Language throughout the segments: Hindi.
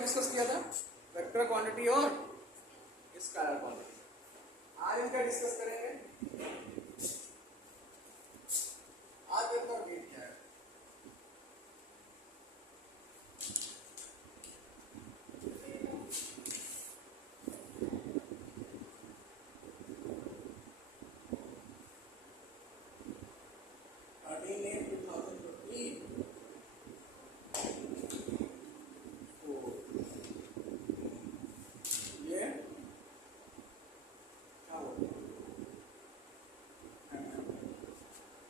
डिस्कस किया था वेक्टर क्वांटिटी और स्केलर क्वांटिटी। आज इनका डिस्कस करेंगे। आज वेक्टर गेट क्या है?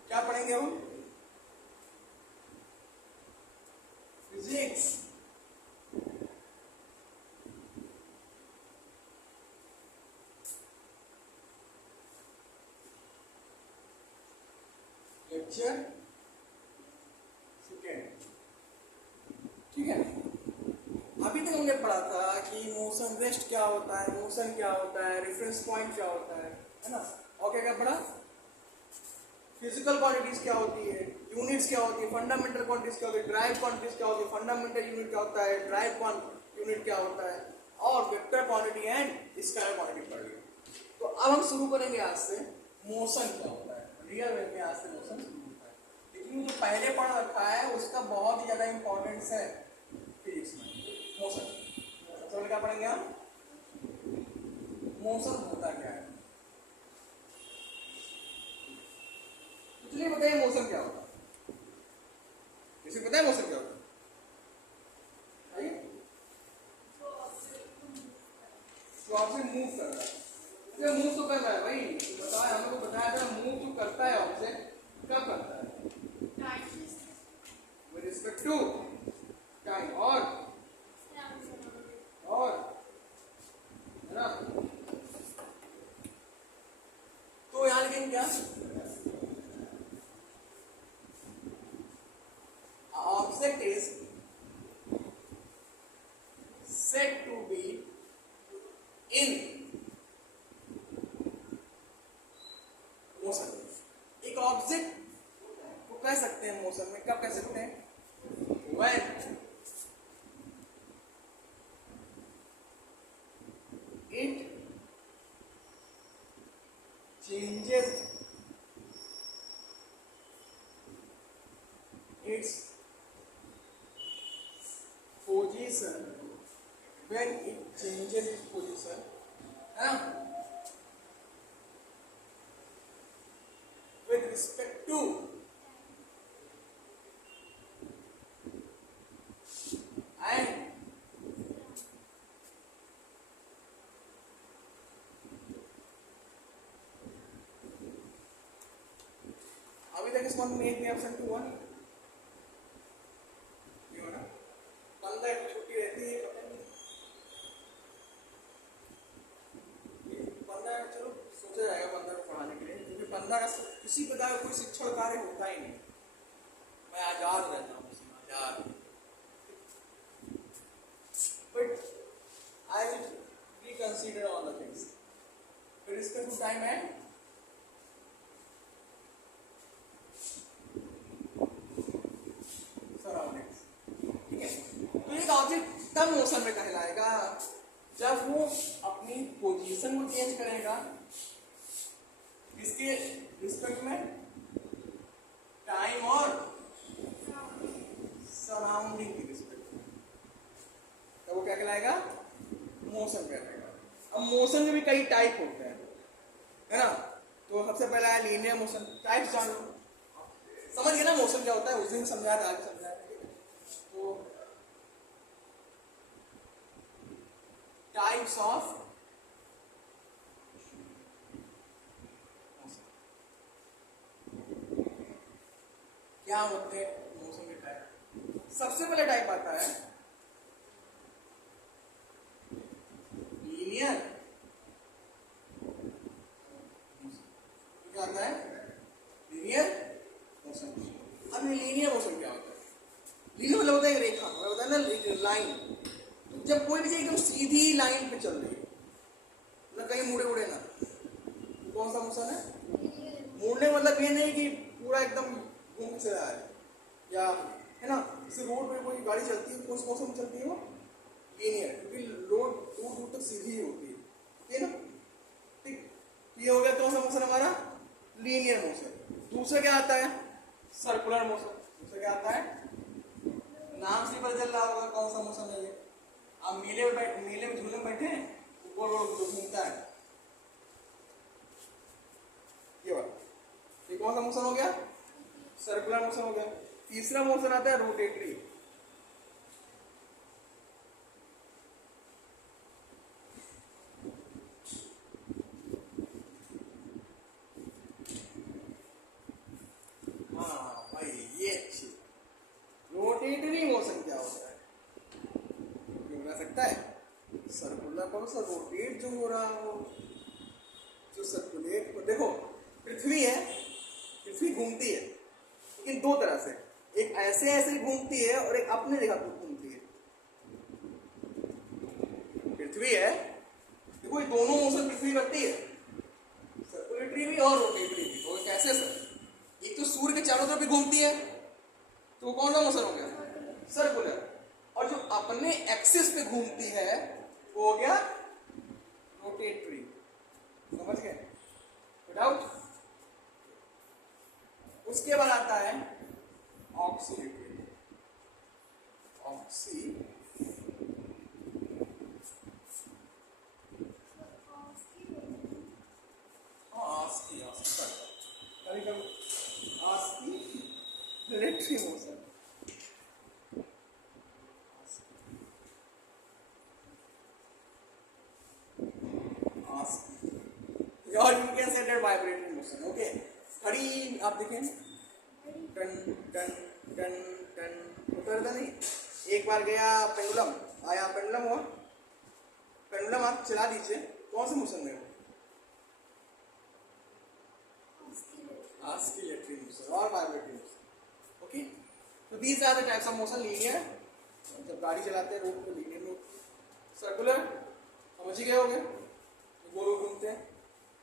क्या पढ़ेंगे हम? Physics, lecture second. ठीक है, अभी तक हमने पढ़ा था कि मोशन रेस्ट क्या होता है, मोशन क्या होता है, रेफरेंस पॉइंट क्या होता है ना। और क्या क्या पढ़ा? फिजिकल क्वांटिटीज क्या होती है, यूनिट्स क्या होती है, फंडामेंटल क्वांटिटीज क्या होती है, ड्राइव क्वांटिटीज क्या होती है, फंडामेंटल यूनिट क्या होता है, ड्राइव यूनिट क्या होता है, और vector quantity and scalar quantity पढ़ ली। तो अब हम शुरू करेंगे आज से मोशन क्या होता है। रियल वे में आज से मोशन शुरू होता है, लेकिन जो पहले पढ़ रखा है उसका बहुत ही ज्यादा इंपॉर्टेंस है फिजिक्स में। मोशन सबसे क्या पढ़ेंगे हम? मोशन होता क्या है। चलिए बताइए मोशन क्या होता है। किसी को पता है मोशन क्या होता है? तो आपसे मूव कर रहा है, मूव तो कर रहा है भाई, बताया हमें को बताया था। मूव तो करता है आपसे, कब करता है? विद रिस्पेक्ट टू टाइम और है ना। तो यहाँ लिखेंगे क्या? Object is said to be in motion। एक ऑब्जेक्ट को कह सकते हैं मोशन में, कब कह सकते हैं? when it changes its position, when it changes its position, है ना, with respect to and अभी तक इस मंथ में एक भी एब्सेंट हुआ नहीं हो ना। 15 की छुट्टी रहती है, पता नहीं 15 चलो सोचा जाएगा 15 को पढ़ाने के लिए, क्योंकि 15 का किसी प्रकार का कोई शिक्षण कार्य होता ही नहीं। मैं आजाद रहता हूँ, आजाद। But I will reconsider all the things with respect to time and surroundings। ठीक है, तो एक ऑब्जेक्ट तब मोशन में कहलाएगा जब वो अपनी पोजीशन को चेंज करेगा, इसके रिस्पेक्ट में टाइम और सराउंडिंग की रिस्पेक्ट में, तो वो क्या कहलाएगा? मोशन कहलाएगा। अब मोशन में भी कई टाइप होते हैं, है ना। तो सबसे पहला है लीनियर मोशन। टाइप जान लो, समझ गए ना मोशन क्या होता है? उस दिन समझाया था, आज समझाया था। तो टाइप्स ऑफ क्या होते हैं मोशन के टाइप? सबसे पहले टाइप आता है लीनियर। क्या आता है? Linear motion. अब लीनियर मोशन क्या होता है? लीनियर मतलब होता है रेखा, होता है ना लाइन। जब कोई भी चीज एकदम सीधी लाइन पे चल रही है, ना कहीं मुड़े उड़े ना, कौन सा मोशन है? मुड़ने मतलब ये नहीं कि पूरा एकदम घूम से रहा है, या है ना, जैसे रोड पे कोई गाड़ी चलती है, कौन सा मौसम चलती है वो? आता है? Circular motion. दूसरा क्या आता है? नाम से पता चल रहा होगा कौन सा मोशन है ये। आप मेले में झूले में बैठे हैं, गोल गोल घूमता है, ये वाला। ये कौन सा मोशन हो गया? सर्कुलर मोशन हो गया। तीसरा मोशन आता है रोटेटरी। हाँ भाई, ये अच्छी। रोटेटरी मोशन क्या होता है? ये बता सकता है? सर्कुलर कौन सा रोटेट जो हो रहा हो, जो सर्कुलेट को देखो, पृथ्वी है, पृथ्वी घूमती है लेकिन दो तरह से, एक ऐसे ऐसे घूमती है और एक अपने जगह पर घूमती है। पृथ्वी है, देखो ये दोनों मोशन पृथ्वी करती है, सर्कुलेटरी भी और रोटेटरी भी। तो कैसे सर? एक तो सूर्य के चारों तरफ भी घूमती है, तो कौन सा मोशन हो गया? सर्कुलर। और जो अपने एक्सिस पे घूमती है वो हो गया रोटेटरी। समझ गए? डाउट? उसके बाद आता है ऑक्सीलेटरी। Oscillatory motion. और you can say that vibratory motion. Okay, घड़ी आप देखें, टन टन टन टन होता रहता नहीं? एक बार गया पेंडुलम, आया पेंडुलम हुआ, पेंडुलम आप चला दीजिए, कौन सा मोशन में? ऑस्किलेटरी मोशन और वाइब्रेटरी मोशन। ओके, तो these are the types of motion. Linear, जब गाड़ी चलाते हैं रोड पे लीनियर में। सर्कुलर समझ ही गए होंगे, गोल गोल घूमते हैं।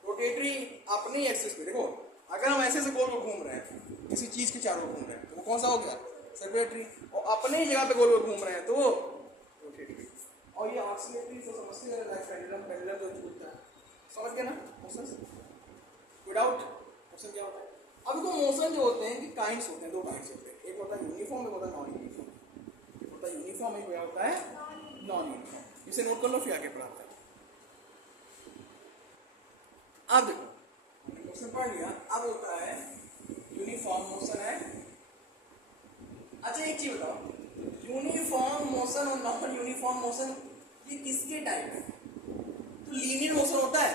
रोटेटरी अपने एक्सिस पे, देखो अगर हम ऐसे से गोल गोल घूम रहे हैं, किसी चीज के चारों ओर घूम रहे हैं, तो वो कौन सा हो गया? सर्कुलेटरी। और अपने ही जगह पे गोल गोल घूम रहे हैं तो वो रोटेटरी। और ये ऑक्सीलेटरी तो समझते हैं, लाइक पेंडुलम, पेंडुलम तो घूमता है। समझ गए ना मोशन? विदाउट मोशन क्या होता है? अब तो मोशन जो होते हैं कि काइंड्स होते हैं, दो काइंड्स होते हैं, एक होता है यूनिफॉर्म, एक होता है नॉन यूनिफॉर्म। एक होता है यूनिफॉर्म, एक होता है नॉन यूनिफॉर्म। इसे नोट कर लो, फिर आगे पढ़ाते हैं। अब देखो, हमने मोशन पढ़ लिया, अब होता है यूनिफॉर्म मोशन है। अच्छा एक चीज बताओ, यूनिफॉर्म मोशन और नॉन यूनिफॉर्म मोशन ये किसके टाइप है? तो लीनियर मोशन होता है।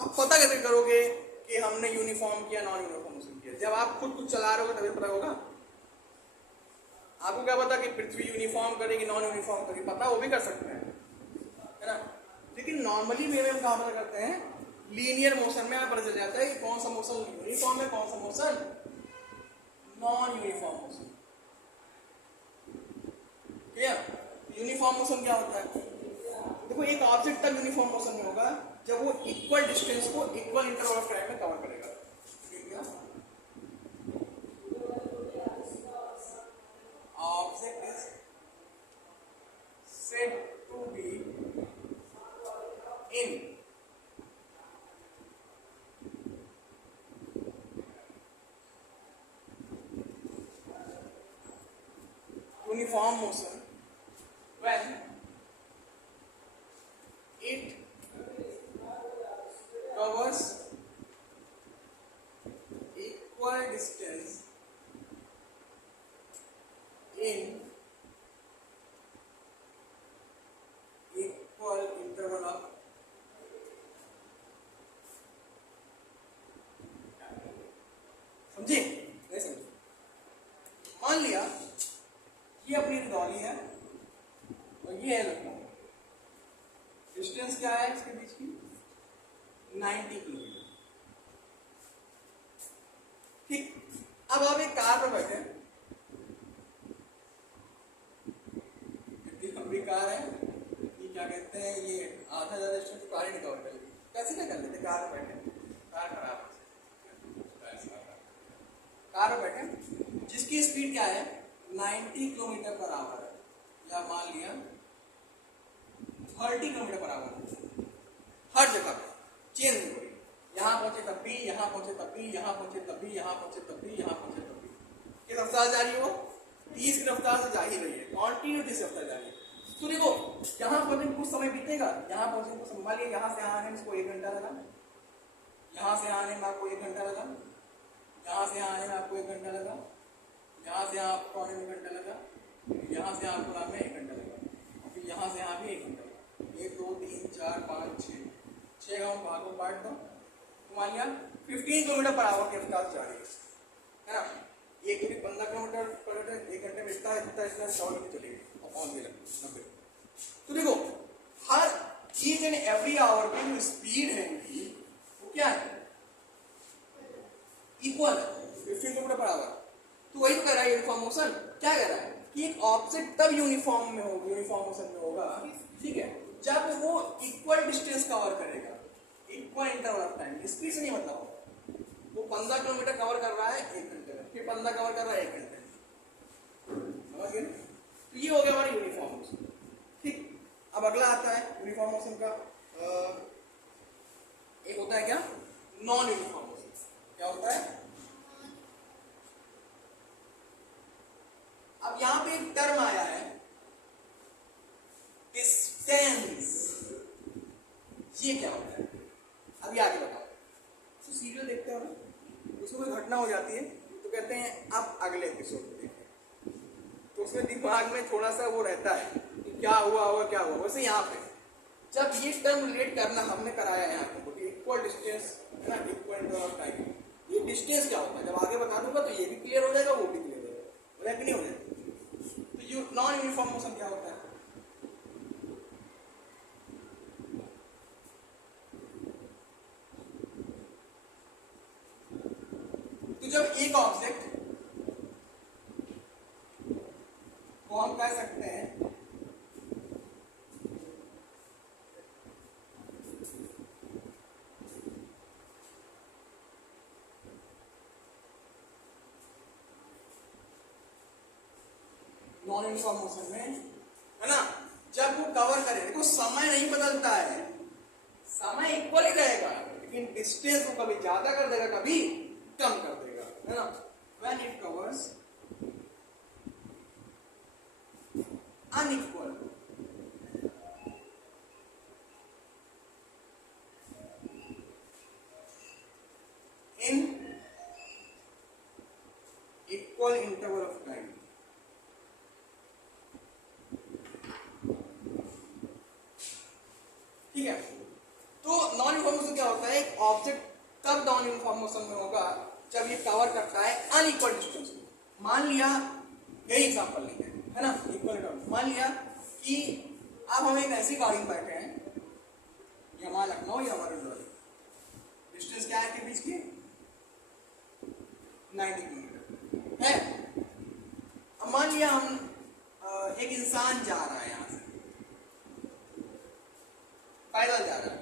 अब पता कैसे करोगे कि हमने यूनिफॉर्म किया नॉन यूनिफॉर्म मोशन किया? जब आप खुद कुछ चला रहे हो तभी पता होगा। आपको क्या पता कि पृथ्वी यूनिफॉर्म करेगी नॉन यूनिफॉर्म करेगी? पता वो भी कर सकते हैं, है ना? लेकिन नॉर्मली वे में हम कहाँ पता करते हैं? लीनियर मोशन में हमें पता चल जाता है कि कौन सा मोशन यूनिफॉर्म है, कौन सा motion non uniform motion. Clear? Uniform motion क्या होता है? देखो एक ऑब्जेक्ट तक यूनिफॉर्म मोशन में होगा जब वो इक्वल डिस्टेंस को इक्वल इंटरवल ऑफ टाइम में कवर करेगा। Object is said to be in uniform motion when it covers equal distance in equal interval of समझे? नहीं समझे? मान लिया ये अपनी रदौली है और ये है लखनऊ। डिस्टेंस क्या है इसके बीच की? 90 किलोमीटर। ठीक, अब आप एक कार पर बैठे, इतनी लंबी कार है कि क्या कहते हैं, ये आधा ज्यादा डिस्टेंस कार ही नहीं कवर कर लेती। कैसे क्या कर लेते? कार पर बैठे, कार खराब, कार पर बैठे जिसकी स्पीड क्या है? 90 किलोमीटर पर आवर है, या मान लिया 30 किलोमीटर पर आवर है, हर जगह पे चेंज नहीं हो रही। यहाँ पहुंचे तब भी, यहाँ पहुंचे तब भी, यहाँ पहुंचे तब भी, यहाँ पहुंचे तब भी, यहाँ पहुंचे तब भी। किस रफ्तार जा रही है वो? 30 की रफ्तार से जा ही रही है, कॉन्टिन्यू 30 रफ्तार जा रही है। तो देखो यहाँ पहुंचे कुछ समय बीतेगा, यहाँ पहुंचे कुछ संभालिए, यहाँ से आने में इसको 1 घंटा लगा, यहाँ से आने में आपको 1 घंटा लगा, यहाँ से आने में आपको 1 घंटा लगा, यहाँ से आपको आने में 1 घंटा लगा, यहाँ से आपको आने में 1 घंटा लगा, फिर यहाँ से यहाँ भी 1 घंटा लगा। 1 2 3 4 5 6 गाँव भागों काट दो, मान लिया 15 किलोमीटर पर आवर की रफ्तार जा रही है ना। ये दूरी 15 किलोमीटर पर 1 घंटे में इतना इतना इतना 100 किलोमीटर चलेगी और पहुंच गए 90। तो देखो हर ईच एंड एवरी आवर की जो स्पीड है इनकी वो क्या है, इक्वल है 15 किलोमीटर पर आवर। तो वही तो कह रहा है यूनिफॉर्म मोशन। क्या कह रहा है कि एक ऑब्जेक्ट तब यूनिफॉर्म में होगा, यूनिफॉर्म मोशन में होगा, ठीक है, जब वो इक्वल डिस्टेंस कवर करेगा, equal interval of time. Speed से नहीं मतलब वो 15 किलोमीटर कवर कर रहा है 1 घंटे में, फिर 15 कवर कर रहा है 1 घंटे में, समझ गए? तो ये हो गया हमारा यूनिफॉर्म मोशन। ठीक, अब अगला आता है यूनिफॉर्म मोशन का, एक होता है क्या, नॉन यूनिफॉर्म मोशन। क्या होता है? अब यहां पे एक टर्म आया है डिस्टेंस, ये क्या होता है अभी आगे बताओ। तो सीरियल देखते हो ना, उसमें कोई घटना हो जाती है तो कहते हैं अब अगले एपिसोड में देखें, तो उसमें दिमाग में थोड़ा सा वो रहता है कि क्या हुआ होगा क्या हुआ। वैसे यहाँ पे जब ये टर्म रिलेट करना हमने कराया है यहाँ पे, इक्वल डिस्टेंस है ना, इक्वल इंटरवल ऑफ टाइम, ये डिस्टेंस क्या होता है जब आगे बता दूंगा तो ये भी क्लियर हो जाएगा, वो भी क्लियर हो जाएगा, कि नहीं हो जाएगा। तो नॉन यूनिफॉर्म मोशन क्या होता है? तो जब एक ऑब्जेक्ट को हम कह सकते हैं नॉन यूनिफॉर्म मोशन में, है ना, जब वो कवर करे, देखो समय नहीं बदलता है, समय इक्वल ही रहेगा, लेकिन डिस्टेंस को कभी ज्यादा कर देगा कभी कम कर देगा, है ना। When it covers unequal in equal interval of time, ठीक है। तो नॉन यूनिफॉर्म मोशन क्या होता है, एक ऑब्जेक्ट तब नॉन यूनिफॉर्म मोशन में होगा जब ये कवर करता है अनइक्वल डिस्टेंस को। मान लिया, यही एग्जांपल लेते हैं, है ना, इक्वल इंटरवल। मान लिया कि आप हम एक ऐसी गाड़ी में बैठे हैं, ये हमारा लखनऊ या हमारा इंदौर, डिस्टेंस क्या है इनके बीच की, 90 किलोमीटर है। अब मान लिया हम एक इंसान जा रहा है, यहाँ से पैदल जा रहा है,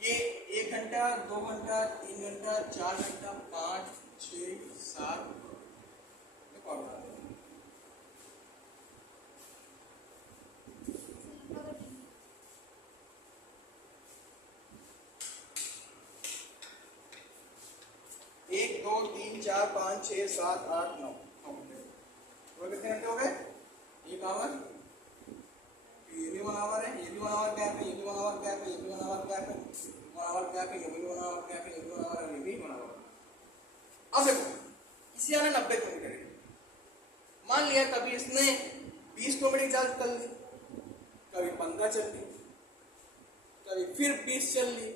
ये 1 घंटा 2 घंटा 3 घंटा 4 घंटा 5 6 7 1 2 3 4 5 6 7 8 9 कितने घंटे हो गए? 1 आवर, ये भी 1 आवर है, ये भी 1 आवर गैप है, ये भी 1 आवर गैप है, ये भी 1 आवर गैप है, 1 आवर गैप है, ये भी 1 आवर गैप है, ये भी 1 आवर है, ये भी 1 आवर। अब देखो इसी आने 90 किलोमीटर, मान लिया कभी इसने 20 किलोमीटर चल ली, कभी 15 चल ली, कभी फिर 20 चल ली,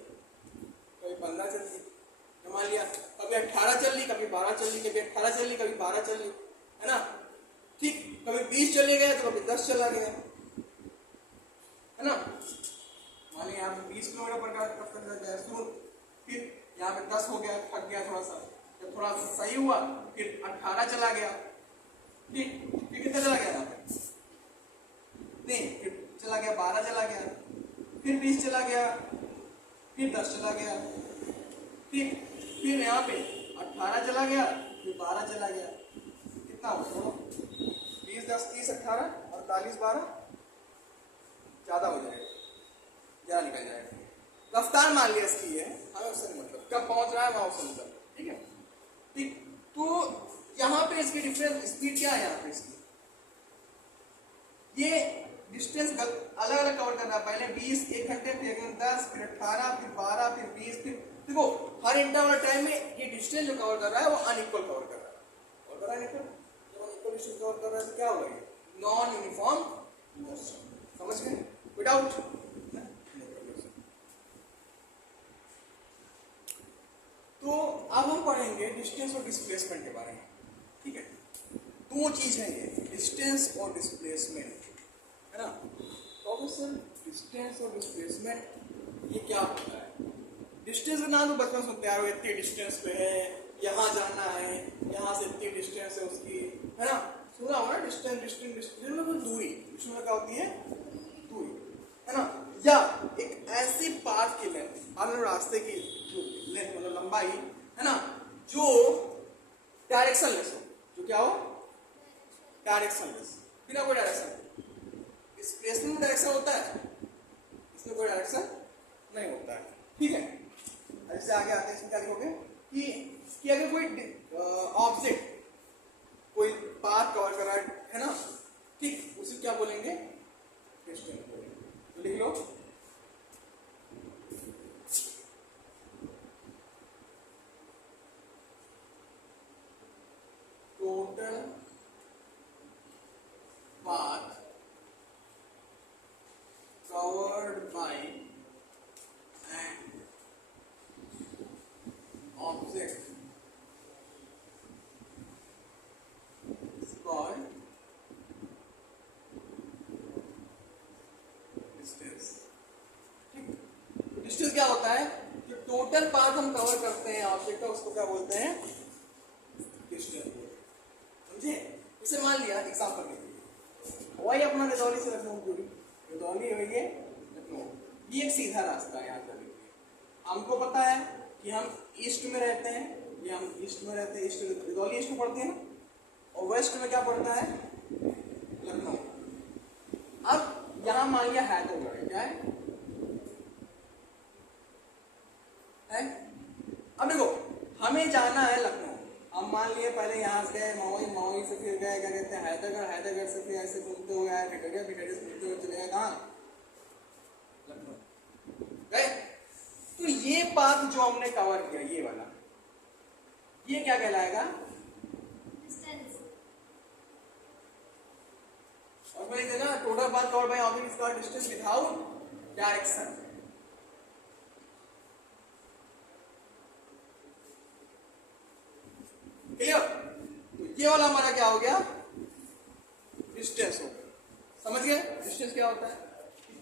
कभी 15 चल ली, मान लिया कभी 18 चल ली, कभी 12 चल ली, कभी 18 चल ली, कभी 12 चल ली, है ना। ठीक, कभी 20 चले गए तो कभी 10 चला गया, है ना। मान लिया यहाँ पे 20 किलोमीटर पर गया शुरू, फिर यहाँ पे 10 हो गया, थक गया थोड़ा सा, जब थोड़ा सा सही हुआ फिर 18 चला गया, ठीक, फिर कितना चला गया यहाँ पे, नहीं, फिर चला गया 12 चला गया, फिर 20 चला गया, फिर 10 चला गया, फिर यहाँ पे 18 चला गया, फिर 12 चला गया, कितना हो 20 10 30 18 48 12, ज्यादा हो जाएगा, ज्यादा निकल जाएगा, रफ्तार मान लिया इसकी है, हमें उससे नहीं मतलब, कब पहुंच रहा है वहां उससे मतलब, ठीक है। ठीक, तो यहाँ पे इसकी डिफरेंस स्पीड क्या है, यहाँ पे इसकी ये डिस्टेंस अलग अलग कवर कर रहा है, पहले 20 1 घंटे, फिर 10, फिर 18, फिर 12, फिर 20, फिर देखो हर इंटरवल टाइम में ये डिस्टेंस जो कवर कर रहा है वो अनइक्वल कवर कर रहा है, और कर रहा है जब अनइक्वल डिस्टेंस कवर कर रहा है तो क्या होगा, नॉन यूनिफॉर्म मोशन, समझ गए, विदाउट। तो अब हम पढ़ेंगे डिस्टेंस और डिस्प्लेसमेंट के बारे में, ठीक है। दो चीज है ये, डिस्टेंस और डिस्प्लेसमेंट, है ना। तो सर डिस्टेंस और डिस्प्लेसमेंट ये क्या होता है। डिस्टेंस का नाम तो बचपन सुनते आ रहे हो, इतनी डिस्टेंस पे है, यहाँ जाना है, यहाँ से इतनी डिस्टेंस है उसकी, है ना, सुना होगा ना, डिस्टेंस डिस्टेंस डिस्टेंस मतलब दूरी, इसमें क्या होती है दूरी, है ना, या एक ऐसी पाथ की लेंथ, मतलब रास्ते की लेंथ मतलब लंबाई, है ना, जो डायरेक्शन लेस हो, जो क्या हो डायरेक्शन लेस, बिना कोई डायरेक्शन। डिस्प्लेसमेंट में डायरेक्शन होता है, इसमें कोई डायरेक्शन नहीं होता है, ठीक है। ऐसे आगे आते हैं, इसमें क्या लिखोगे कि अगर कोई ऑब्जेक्ट कोई पाथ कवर कर रहा है ना, ठीक, उसे क्या बोलेंगे डिस्टेंस बोलेंगे, तो लिख लो total path covered by an object is called distance। ठीक, डिस्टेंस क्या होता है कि टोटल पाथ हम कवर करते हैं ऑब्जेक्ट का, उसको क्या बोलते हैं डिस्टेंस, समझे। इसे मान लिया एग्जांपल के लिए, वही अपना रजौली से लखनऊ दूरी, रजौली हुई है लखनऊ, ये एक सीधा रास्ता है, यहाँ चलने के लिए हमको पता है कि हम ईस्ट में रहते हैं, ये हम ईस्ट में रहते हैं, ईस्ट रजौली ईस्ट में पड़ती है ना, और वेस्ट में क्या पड़ता है लखनऊ। अब यहाँ मान लिया हैदरगढ़, क्या है अब देखो हमें जाना है लखनऊ, हम मान लिए पहले यहाँ से गए मवई, मवई से फिर गए क्या कहते हैं हैदरगढ़, हैदरगढ़ से फिर ऐसे घूमते हुए आए भिटरिया, भिटरिया से घूमते हुए चले गए कहाँ लखनऊ गए। तो ये पाथ जो हमने कवर किया ये वाला, ये क्या कहलाएगा डिस्टेंस, और मैं लिख total path cover by object is called distance without direction. Clear, तो ये वाला हमारा क्या हो गया डिस्टेंस हो गया, समझ गए डिस्टेंस क्या होता है,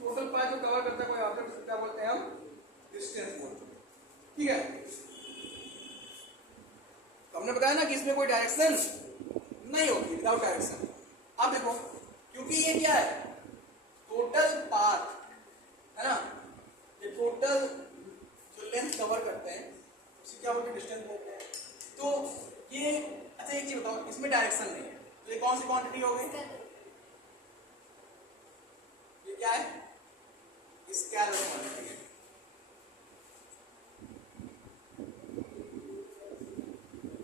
टोटल पाथ जो कवर करता है कोई ऑब्जेक्ट, क्या बोलते हैं हम डिस्टेंस बोलते हैं, ठीक है। तो हमने बताया ना कि इसमें कोई डायरेक्शन नहीं होती, विदाउट डायरेक्शन। अब देखो क्योंकि ये क्या है टोटल पाथ, है ना, ये टोटल जो लेंथ कवर करते हैं उसे क्या बोलते हैं डिस्टेंस बोलते हैं। तो ये अच्छा एक चीज बताओ, इसमें डायरेक्शन नहीं है, तो ये कौन सी क्वांटिटी हो गई, ये क्या है स्केलर क्वांटिटी है।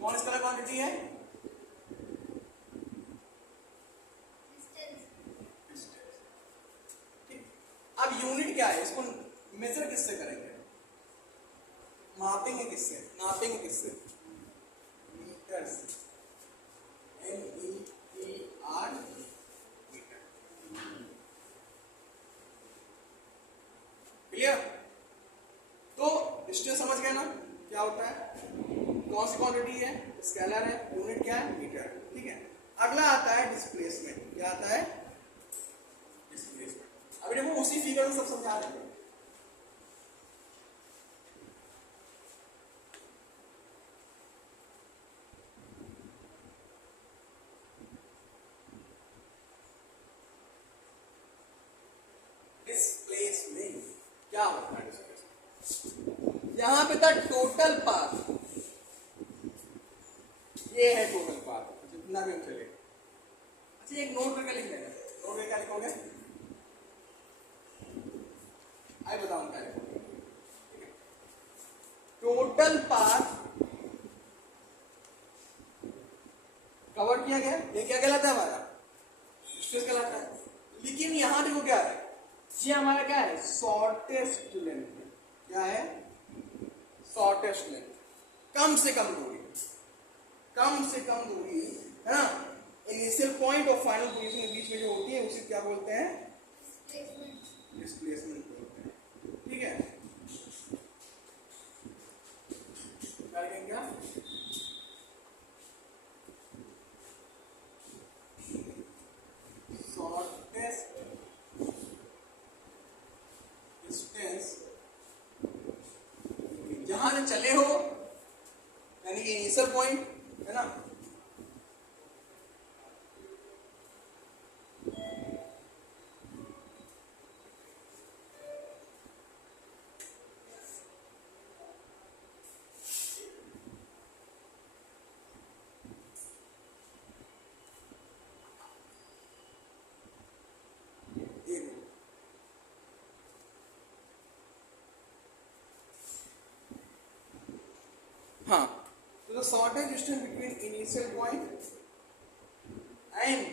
कौन स्केलर क्वांटिटी है ठीक। अब यूनिट क्या है, इसको मेजर किससे करेंगे, मापेंगे किससे, नापेंगे किससे, मीटर से, METR मीटर, क्लियर। तो डिस्टेंस समझ गए ना क्या होता है, कौन सी क्वांटिटी है स्केलर है, यूनिट क्या है मीटर, ठीक है। अगला आता है डिस्प्लेसमेंट, क्या आता है डिस्प्लेसमेंट। अभी देखो उसी फिगर में सब समझा देंगे। डिस्प्लेसमेंट क्या होता है डिस्प्लेसमेंट, यहां पे था टोटल पाथ, ये है टोटल पाथ जितना भी हम चले। अच्छा एक नोट करके लिख लेना, नोट में क्या लिखोगे लेकिन यहाँ देखो क्या है, ये हमारा क्या है, शॉर्टेस्ट लेंथ है। क्या है, शॉर्टेस्ट लेंथ, कम से कम दूरी, कम से कम दूरी है ना। इनिशियल पॉइंट और फाइनल पोजीशन के बीच में जो होती है उसे क्या बोलते हैं, डिस्प्लेसमेंट बोलते हैं। ठीक है, क्या शॉर्टेस्ट डिस्टेंस जहां से चले हो, यानी कि इनिशियल पॉइंट है ना, हाँ, तो the shortest distance between initial point and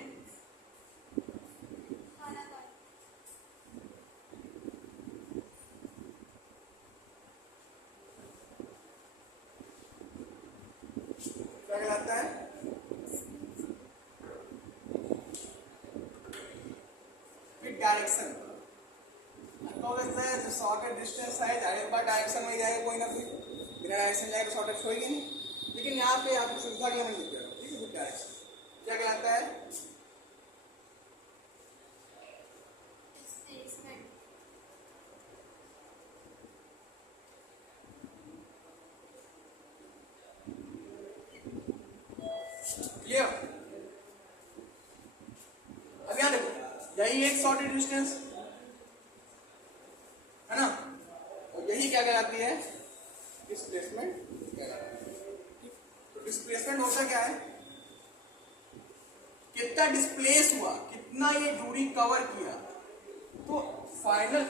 क्या कहलाता है, विद डायरेक्शन। तो कहता है जो शॉर्टेस्ट डिस्टेंस है डायरेक्ट बार डायरेक्शन में जाएगा, कोई ना कोई बिना डायरेक्शन जाएगा शॉर्टेस्ट होगी नहीं, लेकिन यहाँ पे आपको सुविधा के लिए नहीं दिख रहा। ठीक है, विद डायरेक्शन क्या कहलाता है, क्लियर। अब यहाँ देखो, यही एक शॉर्टेस्ट डिस्टेंस है ना, और यही क्या कहलाती है, डिस्प्लेसमेंट कहलाती है। तो डिस्प्लेसमेंट होता क्या है, कितना डिस्प्लेस हुआ, कितना ये दूरी कवर किया। तो फाइनल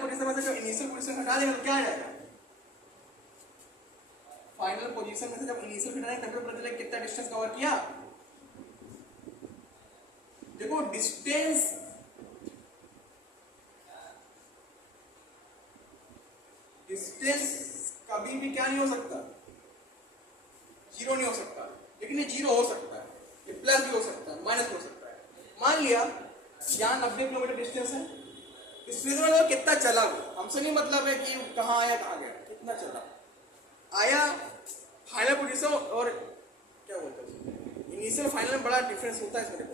पोजीशन में से जो इनिशियल पोजीशन हटा देगा तो क्या आ जाएगा, फाइनल पोजीशन में से जब इनिशियल हटाएंगे तब पता चलेगा कितना डिस्टेंस कवर किया। देखो डिस्टेंस कभी भी क्या नहीं हो सकता, जीरो नहीं हो सकता, लेकिन ये जीरो हो सकता है, ये प्लस भी हो सकता है, माइनस भी हो सकता है। मान लिया यहाँ 90 किलोमीटर डिस्टेंस है, डिस्प्लेसमेंट मतलब कितना चला वो, हमसे नहीं मतलब है कि कहाँ आया कहाँ गया, कितना चला आया। फाइनल पोजीशन और क्या बोलते हैं इनिशियल फाइनल में बड़ा डिफरेंस होता है इसमें।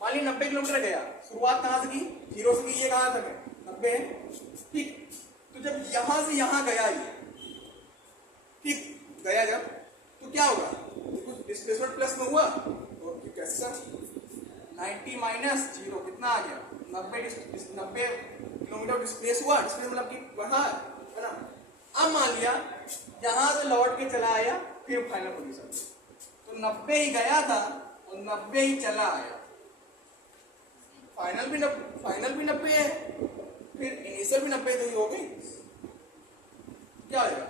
मान ली 90 किलोमीटर गया, शुरुआत कहाँ से की, जीरो से की, ये कहाँ तक है 90, ठीक। तो जब यहां से यहां गया ये, ठीक गया जब, तो क्या होगा, कुछ डिस्प्लेसमेंट प्लस में हुआ, तो कैसे सर 90 माइनस जीरो कितना आ गया, 90 किलोमीटर डिस्प्लेस हुआ, डिस्प्लेस मतलब कि बढ़ा है ना। अब मान लिया यहां से लौट के चला आया फिर फाइनल पोजीशन, तो 90 ही गया था और 90 ही चला आया, फाइनल भी 90 है, फिर इनिशियल भी 90 तो हो गई, क्या हो जाएगा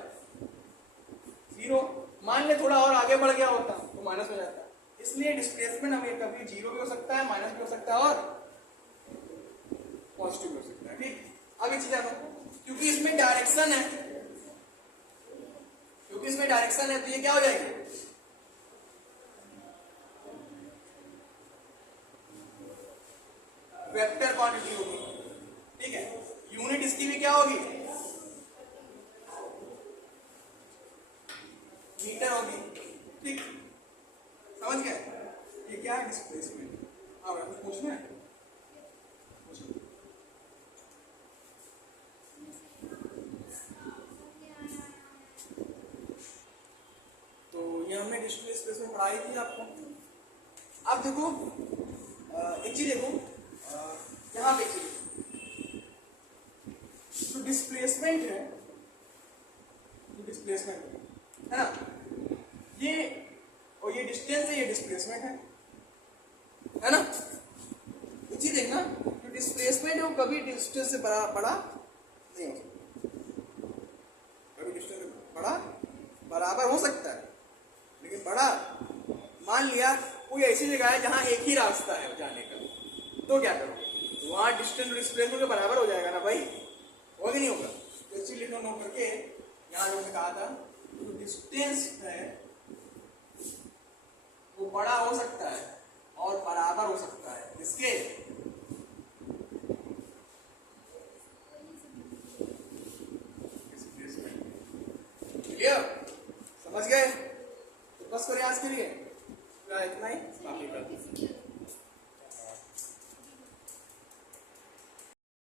जीरो। मान ले थोड़ा और आगे बढ़ गया होता तो माइनस हो जाता है। इसलिए डिस्प्लेसमेंट हमें कभी जीरो भी हो सकता है, माइनस भी हो सकता है और पॉजिटिव भी हो सकता है। ठीक, आगे चीज आना, क्योंकि इसमें डायरेक्शन है, तो ये क्या हो जाएगी, वेक्टर क्वांटिटी होगी। ठीक है, यूनिट इसकी भी क्या होगी, मीटर होगी। ठीक, समझ गए, ये क्या है डिस्प्लेसमेंट। और कुछ पूछना है, तो ये हमने डिस्प्लेसमेंट पढ़ाई थी आपको। अब देखो एक चीज देखो, यहाँ पे जो डिस्प्लेसमेंट है, है ना, ये और ये डिस्टेंस है, ये डिस्प्लेसमेंट है ना। एक चीज देखना, जो डिस्प्लेसमेंट है वो कभी डिस्टेंस से बड़ा नहीं हो सकता, कभी डिस्टेंस से बड़ा बराबर हो सकता है, लेकिन बड़ा। मान लिया कोई ऐसी जगह है जहां एक ही रास्ता है जाने का, तो क्या करोगे, वहाँ डिस्टेंस डिस्प्लेसमेंट के बराबर हो जाएगा ना भाई, होगा कि नहीं होगा? तो इसी लिखो नो करके यहाँ जो हमने कहा था तो डिस्टेंस है वो बड़ा हो सकता है और बराबर हो सकता है इसके क्लियर, समझ गए? तो बस करिए आज के लिए इतना ही, काफी